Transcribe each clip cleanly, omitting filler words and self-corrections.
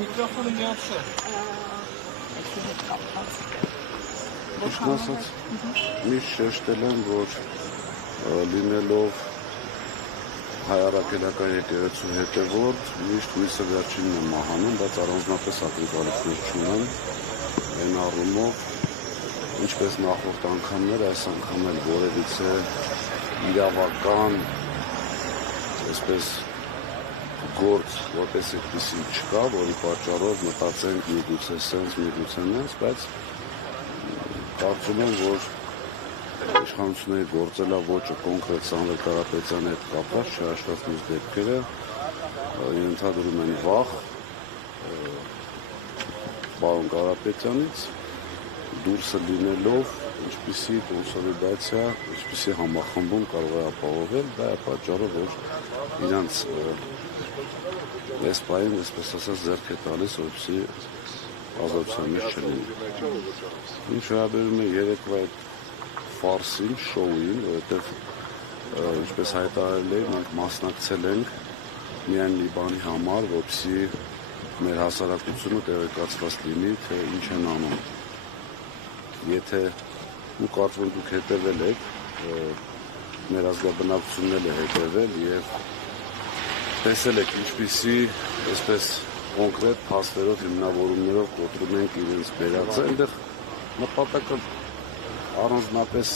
Միքրոֆոնը միացրել։ Ճիշտն ասած, միշտ շեշտել եմ, որ լինելով հայ առաքելական եկեղեցու հետևորդ, միշտ միսը վերջինն եմ մահանում, բայց առանձնապես ակնկալիքներ չունեմ, այն առումով, ինչպես նախորդ անգամներ, այս անգամ էլ որևիցե իրավական, այսպես գործ, որպես այդպիսի չկա, որի պատճառով մտածենք միգուցե սենց, միգուցե նենց, բայց կարծում եմ, որ իշխանությունների գործելավոճը կոնկրետ Սամվել Կարապետյանի հետ կապված չհաշտված մյուս դեպքերը ենթադրում են վախ պարոն Կարապետյանից դուրսը լինելով ինչպիսի կոնսոլիդացիա, ինչպիսի համախմբում կարող է ապահովել, դա է պատճառը, որ իրանց այս պահին, այսպես ասած, ձեռք է տալիս, որպեսզի ազատության մեջ չլինի։ Ինչ վերաբերում է երեկվա այդ ֆարսին, շոուին, որովհետև ինչպես հայտարարել էի, մենք մասնակցել ենք միայն մի բանի համար, որպեսզի մեր հասարակությունը տեղեկացված լինի, թե ինչ են անում։ Եթե կարծում եմ դուք հետևել եք, մեր ազգաբնակությունն է հետևել եւ տեսել եք ինչպիսի այսպես կոնկրետ փաստերով, հիմնավորումներով կոտրում ենք իրենց բերածը, այնտեղ նպատակը առանձնապես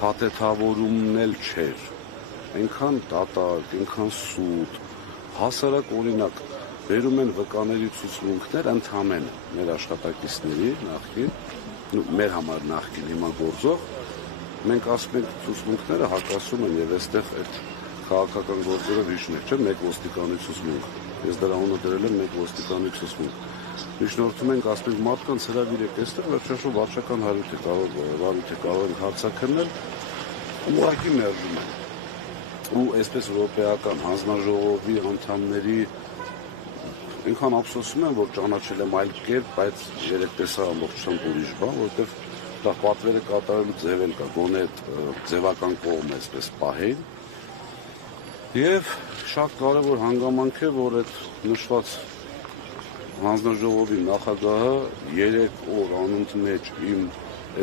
փաթեթավորումն էլ չէր, այնքան դատարկ, այնքան սուտ, հասարակ օրինակ բերում են վկաների ցուցմունքներ ընդհանրապես մեր աշխատակիցների նախկին, մեր համար նախկին հիմա գործող, մենք ասում ենք ցուցմունքները հակասում են եւ այստեղ այդ քաղաքական գործերով հիշնեք, չէ՞, մեկ ոստիկանի ցուցմունք։ Ես դրա ունը դրել եմ մեկ ոստիկանի ցուցմունք։ Միջնորդում ենք, ասում ենք մարդկանց հրավիրեք այստեղ, վերջաշուտ վարչական հարույթ է կարող են հարցաքննել, ուղղակի մերժում են։ Ու այսպես եվրոպեական հանձնաժողովի անդամների այնքան ափսոսում եմ, որ ճանաչել եմ այլ կերպ, բայց երեք տեսա ամբողջությամբ ուրիշ բան, որովհետև դա պատվերը կատարելու ձև էլ կա, գոնե ձևական կողմը այսպես պահել։ Եվ շատ կարևոր հանգամանք է, որ այդ նշված հանձնաժողովի նախագահը 3 օր անընդմեջ իմ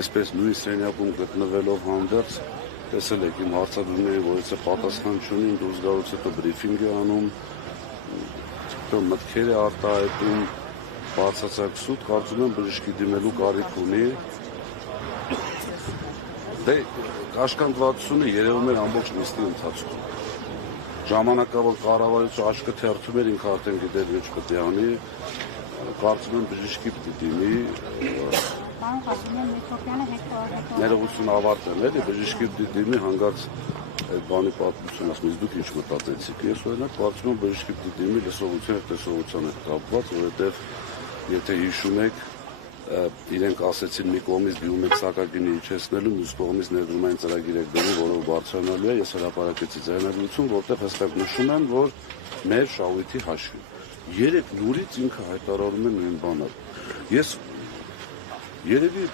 այսպես նույն սենյակում գտնվելով հանդերձ տեսել եք իմ հարցադրումների, որից պատասխան չունին, դուրս գալուց հետո բրիֆինգ է անում, մտքեր է արտահայտում, բացարձակ սուտ, կարծում եմ բժշկի դիմելու կարիք ունի։ Դե կաշկանդվածությունը երևում էր ամբողջ նիստի ընթացքում։ Ժամանակավոր կառավարությունը աչքը թերթում էր, ինքը արդեն գիտեր ինչ պետք է անի, կարծում եմ բժշկի պետք է դիմի։ Պարոն Ղազարյան, Մետրոպյանը հետո ներողություն ավարտել էլի, բժշկի պետք է դիմի հանգարց այդ բանի պատմություն ասում, դուք ինչ մտածեցիք։ Ես օրինակ կարծում եմ բժշկի պետք է դիմի լսողության եւ տեսողության հետ կապված, որովհետեւ եթե հիշում եք, իրենք ասեցին մի կողմից դիմում եք սակագինի իջեցնելու, մյուս կողմից ներդրումային ծրագիր եք դնում, որը բարձրանալու է, ես հրապարակեցի ձայնագրություն, որտեղ հստակ նշում եմ, որ մեր շահույթի հաշվին։ Երեք լուրից ինքը հայտարարում է նույն բանը։ Ես երևի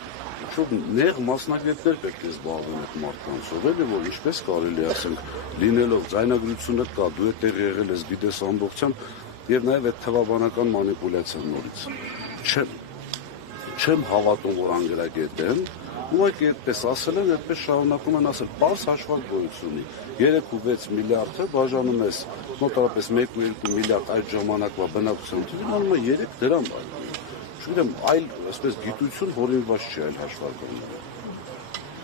նեղ մասնագետներ պետք է զբաղվեն այդ մարդկանցով, էլի որ ինչպես կարելի է ասենք, լինելով ձայնագրությունը կա, դու այդտեղ եղել ես, գիտես ամբողջությամբ, եւ նաեւ այդ թվաբանական մանիպուլյացիան նորից։ Չեմ հավատում, որ անգրագետ են, ուղղակի այդպես ասել են, այդպես շարունակում են ասել, պարզ հաշվարկ գոյություն ունի, 3.6 միլիարդը բաժանում ես մոտավորապես 1.2 միլիարդ այդ ժամանակվա բնակության թվին, անում է 3 դրամ, չգիտեմ, այլ այսպես գիտություն հորինված չի այլ հաշվարկում։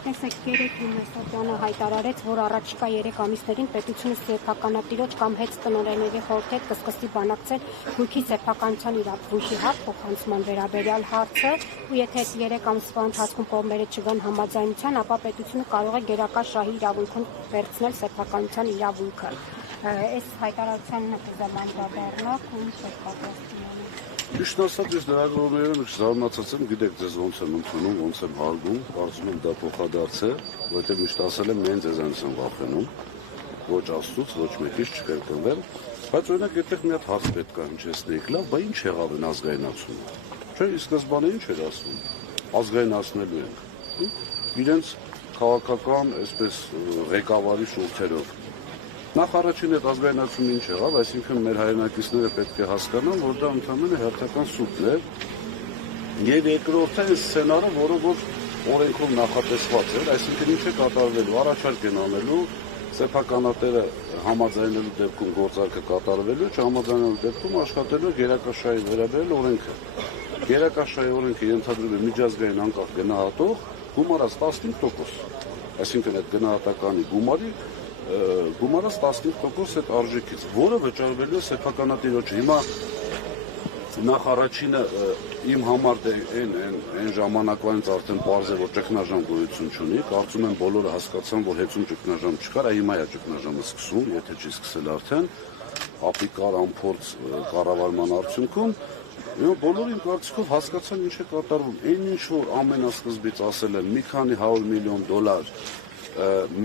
Տեսեք, երեք Մեսրոպյանը հայտարարեց, որ առաջիկա 3 ամիսներին պետությունը սեփականատիրոջ կամ հետ տնօրենների խորհրդի հետ կսկսի բանակցել գույքի սեփականության իրավունքի հարց փոխանցման վերաբերյալ հարցը, ու եթե այդ 3 ամսվա ընթացքում կողմերը չգան համաձայնության, ապա պետությունը կարող է գերակա շահի իրավունքում վերցնել սեփականության իրավունքը։ Այս հայտարարության զամանդրադառնալով ու ինչ է պատասխանում։ Ճիշտ ասած, ես լրագրողներով զարմացած եմ, գիտեք ձեզ ոնց եմ ընդունում, ոնց եմ հարգում, կարծում եմ դա փոխադարձ է, որովհետև միշտ ասել եմ մենք ձեզանից եմ վախենում, ոչ Աստծուց, ոչ մեկից չկրկնվեմ, բայց օրինակ այդտեղ մի հատ հարց պետք է հնչեցնեիք, լավ, բա ինչ եղավ են ազգայնացումը։ Չէ, ի սկզբանե ինչ էր ասվում։ Ազգայնացնելու ենք։ Իրենց քաղաքական, այսպես ղեկավարի շուրթերով։ Նախ առաջին այդ ազգայնացումը ինչ եղավ, այսինքն մեր հայրենակիցները պետք է հասկանան, որ դա ընդհանրապես հերթական սուտն է, եւ երկրորդը այն սցենարը, որը որ օրենքով նախատեսված էր, այսինքն ինչ է կատարվելու, առաջարկ են անելու, սեփականատերը համաձայնելու դեպքում գործարքը կատարվելու, չհամաձայնելու դեպքում աշխատելու գերակաշարի վերաբերյալ օրենքը։ Գերակաշարի օրենքը ենթադրում է միջազգային անկախ գնահատող գումարած 15%, այսինքն այդ գնահատականի գումարած 15% այդ արժեքից, որը վճարվելու է սեփականատիրոջը։ Հիմա նախ առաջինը իմ համար այն ժամանակվանից արդեն պարզ է, որ ճգնաժամ գոյություն չունի, կարծում եմ բոլորը հասկացան, որ հեծում ճգնաժամ չկար, հիմա է ճգնաժամը սկսում, եթե չի սկսել արդեն, ապիկար անփորձ կառավարման արդյունքում, բոլորը իմ կարծիքով հասկացան ինչ է կատարվում, այն ինչ որ ամենասկզբից ասել են, մի քանի $100 միլիոն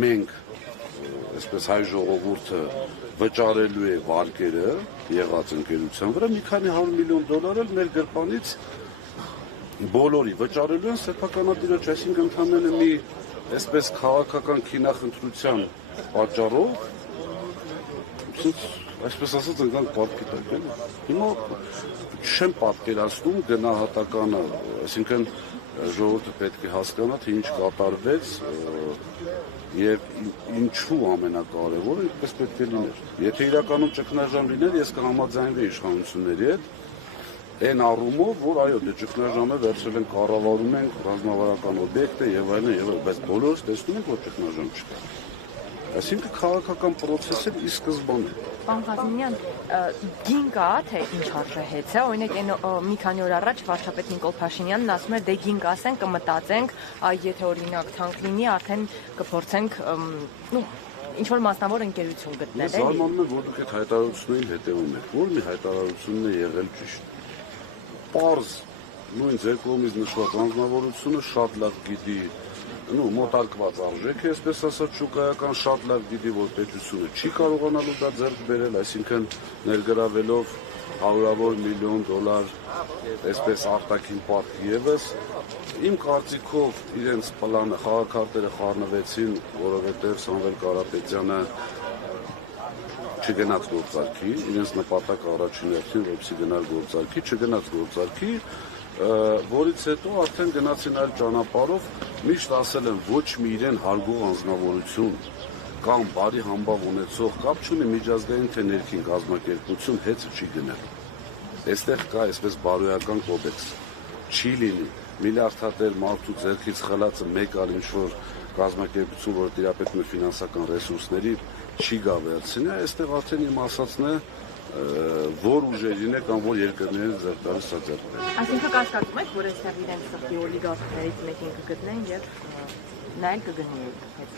մենք այսպես հայ ժողովուրդը վճարելու է վարկերը եղած ընկերության վրա, մի քանի $100 միլիոն էլ մեր գրպանից բոլորի վճարելու են սեփականատիրոջ, այսինքն ընդհանրապես մի այսպես քաղաքական քինախնդրության պատճառով, այսպես ասած ընկանք պարտքի տակ են։ Հիմա չեմ պատկերացնում գնահատականը, այսինքն ժողովուրդը պետք է հասկանա, թե ինչ կատարվեց եւ ինչու ամենակարևորը այդպես պետք է լիներ։ Եթե իրականում ճգնաժամ լիներ, ես կհամաձայնվեի իշխանությունների հետ, այն առումով, որ այո, դե ճգնաժամը վերցրել են կառավարում են ռազմավարական օբյեկտ է եւ այլն, բայց բոլորս տեսնում ենք, որ ճգնաժամ չկա։ Այսինքն քաղաքական process-ը ի սկզբանե։ Պարոն Ղազնինյան, գին կա, թե ինչ արժեհեց է, օրինակ մի քանի օր առաջ վարչապետ Նիկոլ Փաշինյանն ասում էր, դե գին կասենք, կմտածենք, եթե օրինակ թանկ լինի, արդեն կփորձենք ինչ որ մասնավոր ընկերություն գտնել։ Ես զարմանում եմ, որ դուք այդ հայտարարություններին հետևում եք, որ մի հայտարարությունն է եղել ճիշտ։ Պարզ, նույն ձեր կողմից նշված անձնավորությունը շատ լավ գիտի մոտարկված արժեք է, այսպես ասած շուկայական շատ լավ գիտի, որ պետությունը չի կարողանալու դա ձեռք բերել, այսինքն ներգրավելով $100 միլիոն այսպես արտաքին պարտք ևս, իմ կարծիքով իրենց պլանը խաղաքարտերը խառնվեցին, որովհետև Սամվել Կարապետյանը չգնաց գործարքի, իրենց նպատակը առաջին հերթին, որպեսզի գնալ գործարքի, չգնաց գործարքի, որից հետո արդեն գնացին այլ ճանապարհով, միշտ ասել են ոչ մի իրեն հարգող անձնավորություն կամ բարի համբավ ունեցող կապ չունի միջազգային թե ներքին կազմակերպություն հեծը չի գնել։ Այստեղ կա այսպես բարոյական կոդեքս, չի լինի միլիարդատեր մարդու ձեռքից խլածը մեկ այլ ինչ-որ կազմակերպություն, որը տիրապետում է ֆինանսական ռեսուրսների, չի գա վերցնի, այստեղ արդեն իմ ասածն է որ ուժերին է կամ որ երկրներին ձեռք տալիս սա ձեռք բերել։ Այսինքն կասկածում եք, որ այստեղ իրենց սխի օլիգարխներից մեկին կգտնեն եւ նա էլ կգնի հետ։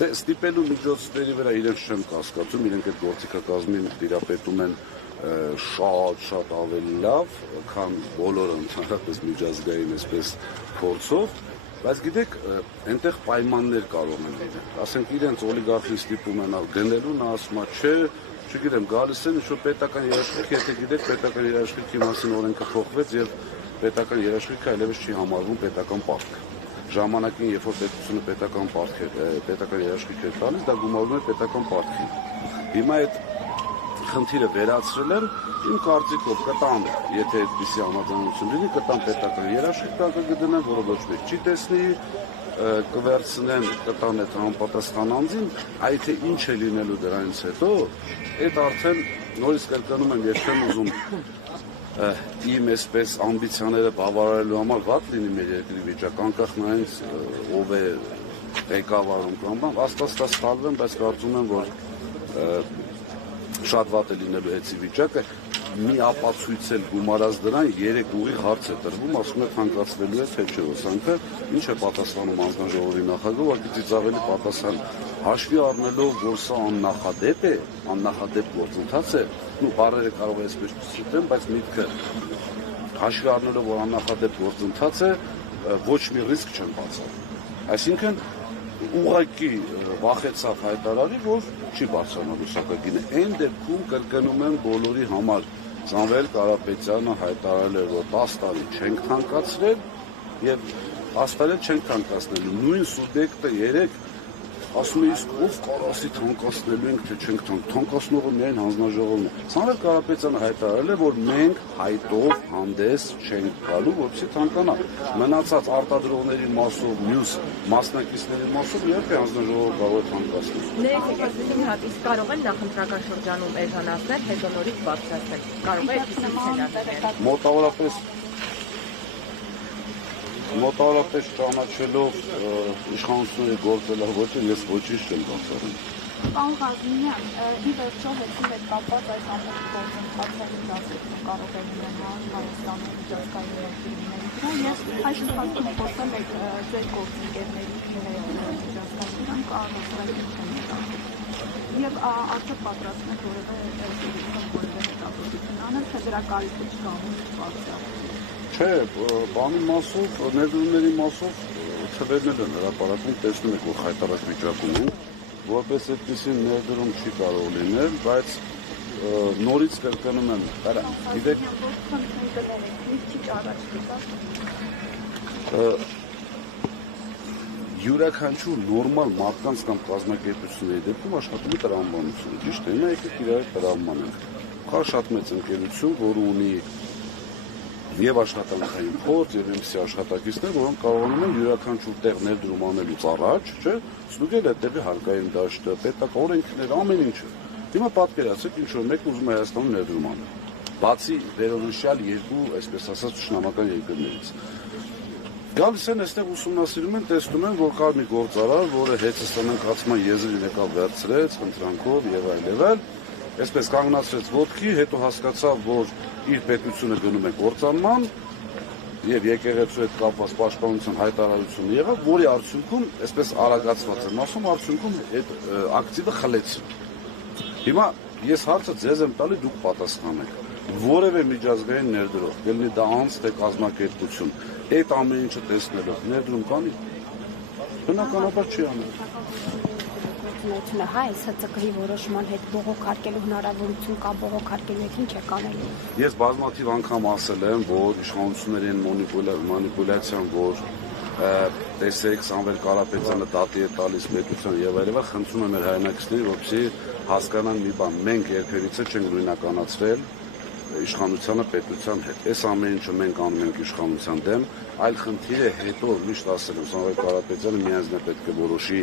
Դե ստիպելու միջոցների վրա իրենց չեմ կասկածում, իրենք այդ գործիքակազմին տիրապետում են շատ ավելի լավ, քան բոլորը ընդհանրապես միջազգային այսպես փորձով, բայց գիտեք, այնտեղ պայմաններ կարող են լինել։ Ասենք իրենց օլիգարխին ստիպում են գնելու, նա ասում է չէ, չգիտեմ, գալիս են ինչ-որ պետական երաշխիք, եթե գիտեք, պետական երաշխիքի մասին օրենքը փոխվեց եւ պետական երաշխիքը այլևս չի համարվում պետական պարտք։ Ժամանակին, երբ որ պետությունը պետական երաշխիք էր տալիս, դա գումարվում է պետական պարտքին։ Հիմա այդ խնդիրը վերացրել են, իմ կարծիքով կտան, եթե այդպիսի համաձայնություն լինի, կտան պետական երաշխիք կգտնեն, որը ոչ մեկ չի տեսնի, կվերցնեն, կտան այդ համապատասխան անձին, այդ թե ինչ է լինելու դրանից հետո, այդ արդեն նորից կրկնում եմ, ես չեմ ուզում իմ այսպես ամբիցիաները բավարարելու համար վատ լինի մեր երկրի վիճակ, անկախ նայած ով է ղեկավարում կամ բան, աստված տալվեն, բայց կարծում եմ, որ շատ վատ է լինելու այցի վիճակը, մի ապացույցել գումարած դրան 3 ուղի հարց է տրվում, ասում է թանկացվելու է թե չէ ոսանքը, ինչ է պատասխանում անձնաժողովի նախագահը, ուղղակի ծիծաղելի պատասխան հաշվի առնելով, որ սա աննախադեպ է, աննախադեպ գործընթաց է, բառերը կարող է այսպես չցիտեմ, բայց միտքը հաշվի առնելով, որ աննախադեպ գործընթաց է, ոչ մի ռիսկ չեն բացառում։ Այսինքն ուղղակի վախեցավ հայտարարի, որ չի բարձրանալու սակագինը։ Այն դեպքում կրկնում եմ բոլորի համար, Սամվել Կարապետյանը հայտարարել էր, որ 10 տարի չենք թանկացրել եւ աստարել չենք թանկացնելու։ Նույն սուբյեկտը երեք ասում է իսկ ով կարասի թանկացնելու ենք, թե չենք թանկացնողը միայն հանձնաժողովն է։ Սամվել Կարապետյանը հայտարարել է, որ մենք հայտով հանդես չենք գալու, որպեսզի թանկանա։ Մնացած արտադրողների մասով, մյուս մասնակիցների մասով իհարկե հանձնաժողովը կարող է թանկացնել։ Ներեցեք, հատ իսկ կարող են նախընտրական շրջանում էժանացնել, հետո նորից բարձրացնել։ Կարող է այդպիսի սցենարներ։ Մոտավորապես ճանաչելով իշխանությունների գործելավոճը ես ոչինչ չեմ բացառում։ Պարոն Ղազմինյան, ի վերջո հետո հետ կապված այս ամբողջ գործընթացը դասերում կարող է ունենալ Հայաստանի միջազգային ներդրումների վրա եւ այս ընթացքում խոսել եք ձեր գործընկերների միջազգային կառուցվածքային եւ արդյոք պատրաստ եք որևէ հետազոտություն անել, թե դրա կարիքը չկա բարձր։ Չէ, բանի մասով, ներդրումների մասով թվերներ են հրապարակում, տեսնում եք, որ խայտարակ վիճակում են, որպես այդպիսի ներդրում չի կարող լինել, բայց նորից կրկնում եմ, գիտեք, յուրաքանչյուր նորմալ մարդկանց կամ կազմակերպությունների դեպքում աշխատում է տրամաբանությունը, ճիշտ է, նա եկեք իրար տրամաբանենք։ Կա շատ մեծ ընկերություն, որ ունի եւ աշխատանքային փորձ եւ այնպիսի աշխատակիցներ, որոնք կարողանում են յուրաքանչյուր տեղ ներդրում անելուց առաջ, չէ՞, ստուգել է դեպի հարկային դաշտը, պետական օրենքներ, ամեն ինչը։ Հիմա պատկերացրեք, ինչ որ մեկն ուզում է Հայաստանում ներդրում անել։ Բացի վերոնշյալ երկու, այսպես ասած, ճշնամական երկրներից։ Գալիս են այստեղ ուսումնասիրում են, տեսնում են, որ կա մի գործարար, որը հեծստանանքացման եզրին եկավ վերցրեց, խնդրանքով եւ այլ, այսպես կանգնացրեց ոտքի, հետո հասկացավ, որ իր պետությունը գնում է կործանման եւ եկեղեցու հետ կապված պաշտպանության հայտարարությունը եղավ, որի արդյունքում, այսպես արագացված եմ ասում, արդյունքում այդ ակտիվը խլեցին։ Հիմա ես հարցը ձեզ եմ տալի, դուք պատասխանեք։ Որևէ միջազգային ներդրող, ելնի դա անց թե կազմակերպություն, այդ ամեն ինչը տեսնելով ներդրում կանի։ Բնականաբար չի անել։ Գործունեությունը հայ ՍՑԿ-ի որոշման հետ բողոքարկելու հնարավորություն կա, բողոքարկելու եք ինչ եք անելու։ Ես բազմաթիվ անգամ ասել եմ, որ իշխանությունների մանիպուլյացիան, որ տեսեք Սամվել Կարապետյանը դատի է տալիս պետության եւ այլն, խնդրում եմ մեր հայրենակիցներին, որպեսզի հասկանան մի բան, մենք երբևիցե չենք նույնականացրել իշխանությանը պետության հետ։ Այս ամեն ինչը մենք անում ենք իշխանության դեմ, այլ խնդիրը հետո միշտ ասել եմ, Սամվել Կարապետյանը միանձնե պետք է որոշի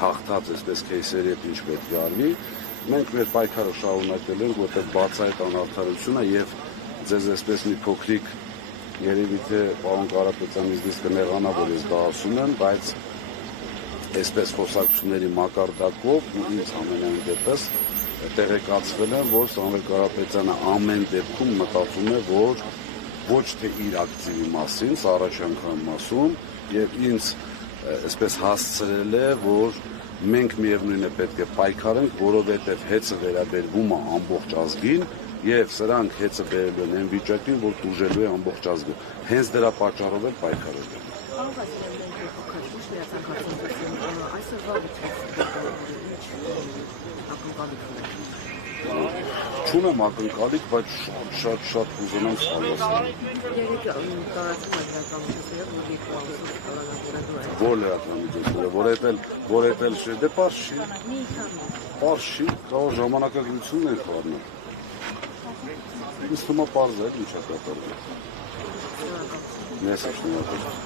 հաղթած այսպես քեյսերի հետ ինչ պետք է արվի, մենք մեր պայքարը շարունակել ենք, որտեղ բաց այդ անարդարությունը եւ ձեզ այսպես մի փոքրիկ երևի թե պարոն Կարապետյանից դից կնեղանա, որ ես դա ասում եմ, բայց այսպես խոսակցությունների մակարդակով ու ինձ ամենայն դեպս տեղեկացվել եմ, որ Սամվել Կարապետյանը ամեն դեպքում մտածում է, որ ոչ թե իր ակտիվի մասին, սա առաջ անգամ ասում, եւ ինձ այսպես հասցրել է, որ մենք միևնույն է պետք է պայքարենք, որովհետև հեծը վերաբերվում է ամբողջ ազգին եւ սրանք հեծը վերելու են այն վիճակին, որ տուժելու է ամբողջ ազգը։ Հենց դրա պատճառով էլ պայքարել ենք։ Չունեմ ակնկալիք, բայց շատ կուզենամ սպասել։ Որ լրատվամիջոցները, որ էտել չի, դե պարզ չի, կարող ժամանակագրությունն են խառնել։ Ինձ թվում է պարզ է, ինչ է կատարվել։ Ես շնորհակալ եմ։